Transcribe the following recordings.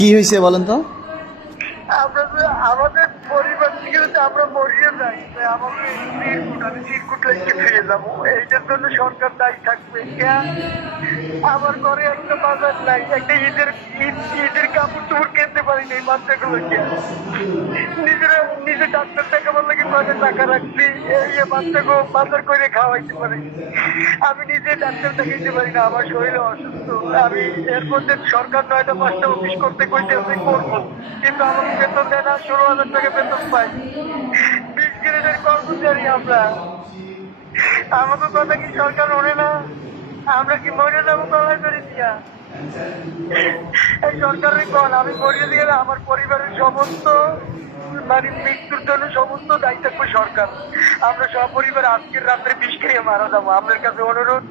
কি হয়েছে বলেন তো? আমরা যে আমাদের পরিবার থেকে যদি আমরা মরিয়ে যাই, আমাকে আমি চিরকুট রেখে ফিরে যাবো, এইটার জন্য সরকার দায়ী থাকবে। আমার ঘরে একটা বাজার নাই, একটা ঈদের কাপড় চোপড় কিনতে পারিনি এই বাচ্চাগুলোকে। নিজে ডাক্তার দেখাবার লাগে কয়টা টাকা রাখছি, এই বাচ্চাকে বাজার করে খাওয়াইতে পারি। আমি নিজে ডাক্তার দেখাইতে পারি না, আমার শরীরে অসুস্থ। আমি এর মধ্যে সরকার 9টা 5টা অফিস করতে কইতে আমি করবো, কিন্তু আমাকে বেতন দেয় না। 16,000 টাকা বেতন পাই, 20 গ্রেডের কর্মচারী আমরা। আমাকে কথা কি সরকার ওঠে না? আমরা কি মরে যাবো গলায় করে দিয়া? এই সরকারের কল আমি মরিয়ে দিয়ে আমার পরিবারের সমস্ত মৃত্যুর জন্য সমস্ত দায়ী থাকবে সরকার। আমরা সপরিবার আজকের রাত্রে বিষ খেয়ে মারা যাবো। আপনার কাছে অনুরোধ,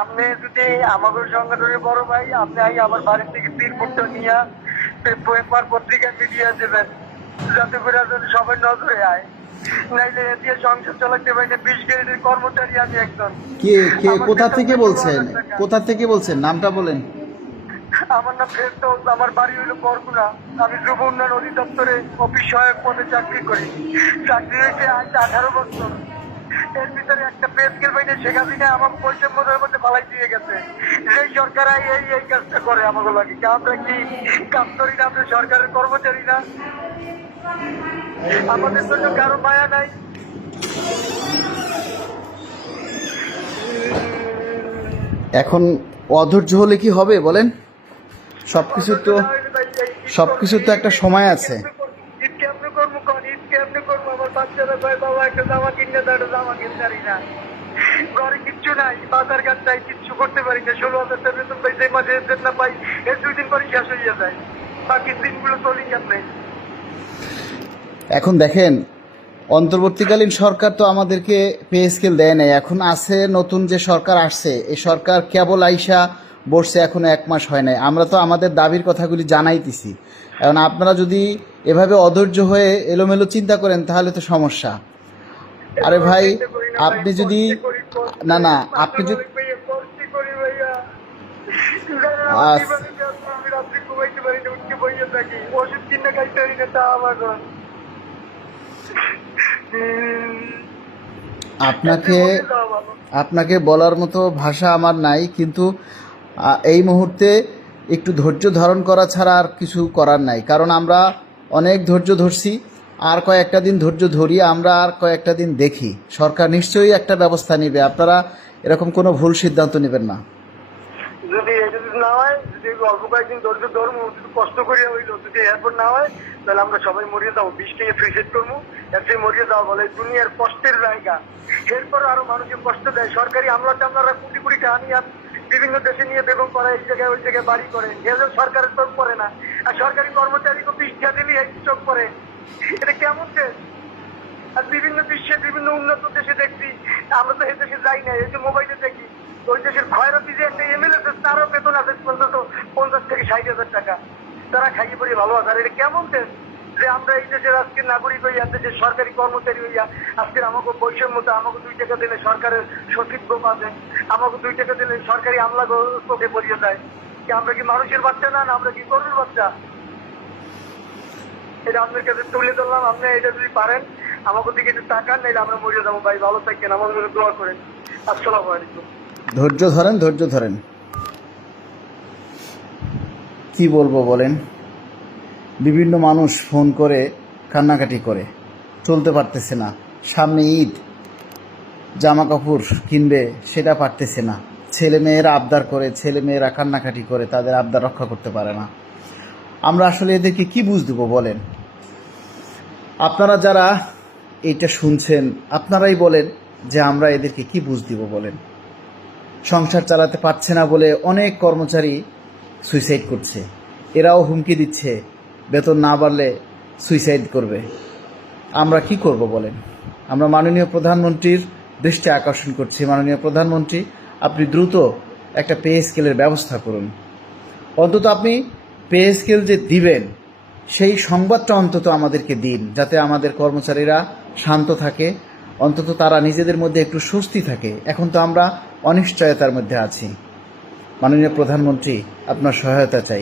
আপনি যদি আমাদের সংগঠনের বড় ভাই, আপনি আমার বাড়ির থেকে তীরপুরটা নিয়ে পেপার পত্রিকায় মিডিয়া দেবেন, যাতে করে সবাই নজরে আয়। নাইলে দিয়ে সংসার চালাতে পারি না। 20 গ্রেডের কর্মচারী আমি একজন। কোথা থেকে বলছেন? কোথা থেকে বলছেন? নামটা বলেন। আমার নাম ফেরদৌস, আমার বাড়ি হইল বরগুনা। আমি যুব উন্নয়ন অধিদপ্তরে অফিস সহায়ক পদে চাকরি করি। চাকরি হয়েছে আজ 18 বছর। এর ভিতরে একটা পে স্কেল বাইরে শেখ হাসিনা আমাকে বৈষম্যের মধ্যে পালাই দিয়ে গেছে। এই সরকার এই কাজটা করে আমাকে লাগে। আমরা কি কাজ করি না? আমরা সরকারের কর্মচারী না? আমাদের জন্য কারো মায়া নাই? এখন অধৈর্য হলে কি হবে বলেন? সবকিছু তো একটা সময় আছে। আমার বাচ্চারা ভাই বাবা একটা জামা কিনে দেয়, জামা কিনতে পারি না। ঘরে কিচ্ছু নাই, বাজার ঘাট নাই, কিচ্ছু করতে পারি না। 16,000 টাকা বেতন পাই, যে মাসে না পাই এর 2 দিন পরে শেষ হয়ে যায়। বাকি দিনগুলো চলেই যাবে। এখন দেখেন, অন্তর্বর্তীকালীন সরকার তো আমাদেরকে পে স্কেল দেয় নাই। এখন আছে নতুন যে সরকার আসছে, এই সরকার কেবল আইসা বসছে, এখনো 1 মাস হয় নাই। আমরা তো আমাদের দাবির কথাগুলি জানাইতেছি। এখন আপনারা যদি এভাবে অধৈর্য হয়ে এলোমেলো চিন্তা করেন তাহলে তো সমস্যা। আরে ভাই, আপনি যদি আপনি যদি ওষুধ কিনে খাইতে পারি না, তা আমার আপনাকে বলার মতো ভাষা আমার নাই, কিন্তু এই মুহূর্তে একটু ধৈর্য ধারণ করা ছাড়া আর কিছু করার নাই। কারণ আমরা অনেক ধৈর্য ধরছি, আর কয়েকটা দিন ধৈর্য ধরি আমরা, আর কয়েকটা দিন দেখি। সরকার নিশ্চয়ই একটা ব্যবস্থা নেবে। আপনারা এরকম কোনো ভুল সিদ্ধান্ত নেবেন না। যদি না হয়, যদি অল্প কয়েকদিন ধৈর্য ধরবো, কষ্ট করে হইলো, যদি এরপর না হয় তাহলে আমরা সবাই মরিয়ে যাবো। 20 থেকে সুইসাইড করবো, এর থেকে মরিয়ে যাওয়া বলে দুনিয়ার কষ্টের জায়গা। এরপর আরো মানুষকে কষ্ট দেয়। সরকারি আমলা টামলারা কোটি কোটি টাকা নিয়ে বিভিন্ন দেশে নিয়ে বেগম করে, এই জায়গায় ওই জায়গায় বাড়ি করে। সরকারের চোখ পড়ে না, আর সরকারি কর্মচারীকে 20 টাকা দিলে চোখ পড়ে। এটা কেমন দেশ? আর বিভিন্ন বিশ্বে বিভিন্ন উন্নত দেশে দেখছি, আমরা তো এই দেশে যাই না, এই যে মোবাইলে দেখি, ওই দেশের খয়রাতি যে একটা এমএলএ তারও বেতন আছে 50 থেকে 60,000 টাকা। তারা খাইয়ে পড়ে ভালো আছে। আর এটা কেমন দেশ যে আমরা এই দেশের আজকের নাগরিক হইয়া, দেশের সরকারি কর্মচারী হইয়া, আজকের আমাকে বৈষম্যতা, আমাকে 2 টাকা দিলে সরকারের সচিব পাবে, আমাকে 2 টাকা দিলে সরকারি আমলা চোখে পড়িয়ে দেয়। আমরা কি মানুষের বাচ্চা না? আমরা কি গরুর বাচ্চা? এটা আপনার কাছে তুলে ধরলাম। আপনি এটা যদি পারেন আমাকে দিকে একটু টাকা নাইলে আমরা মরিয়ে যাবো। ভাই ভালো থাকেন, আমাদের জন্য দোয়া করেন। আসসালামু আলাইকুম। ধৈর্য ধরেন। কি বলবো বলেন? বিভিন্ন মানুষ ফোন করে কান্নাকাটি করে, চলতে পারতেছে না। সামনে ঈদ, জামা কাপড় কিনবে সেটা পারতেছে না। ছেলেমেয়েরা আবদার করে, ছেলেমেয়েরা কান্নাকাটি করে, তাদের আবদার রক্ষা করতে পারে না। আমরা আসলে এদেরকে কি বুঝ দেবো বলেন? আপনারা যারা এইটা শুনছেন, আপনারাই বলেন যে আমরা এদেরকে কি বুঝ দিব বলেন? সংসার চালাতে পারছে না বলে অনেক কর্মচারী সুইসাইড করছে। এরাও হুমকি দিচ্ছে বেতন না বাড়লে সুইসাইড করবে। আমরা কি করব বলেন? আমরা মাননীয় প্রধানমন্ত্রীর দৃষ্টি আকর্ষণ করছি। মাননীয় প্রধানমন্ত্রী, আপনি দ্রুত একটা পে স্কেলের ব্যবস্থা করুন। অন্তত আপনি পে স্কেল যে দিবেন সেই সংবাদটা অন্তত আমাদেরকে দিন, যাতে আমাদের কর্মচারীরা শান্ত থাকে, অন্তত তারা নিজেদের মধ্যে একটু স্বস্তি থাকে। এখন তো আমরা অনিশ্চয়তার মধ্যে আছি। মাননীয় প্রধানমন্ত্রী, আপনার সহায়তা চাই।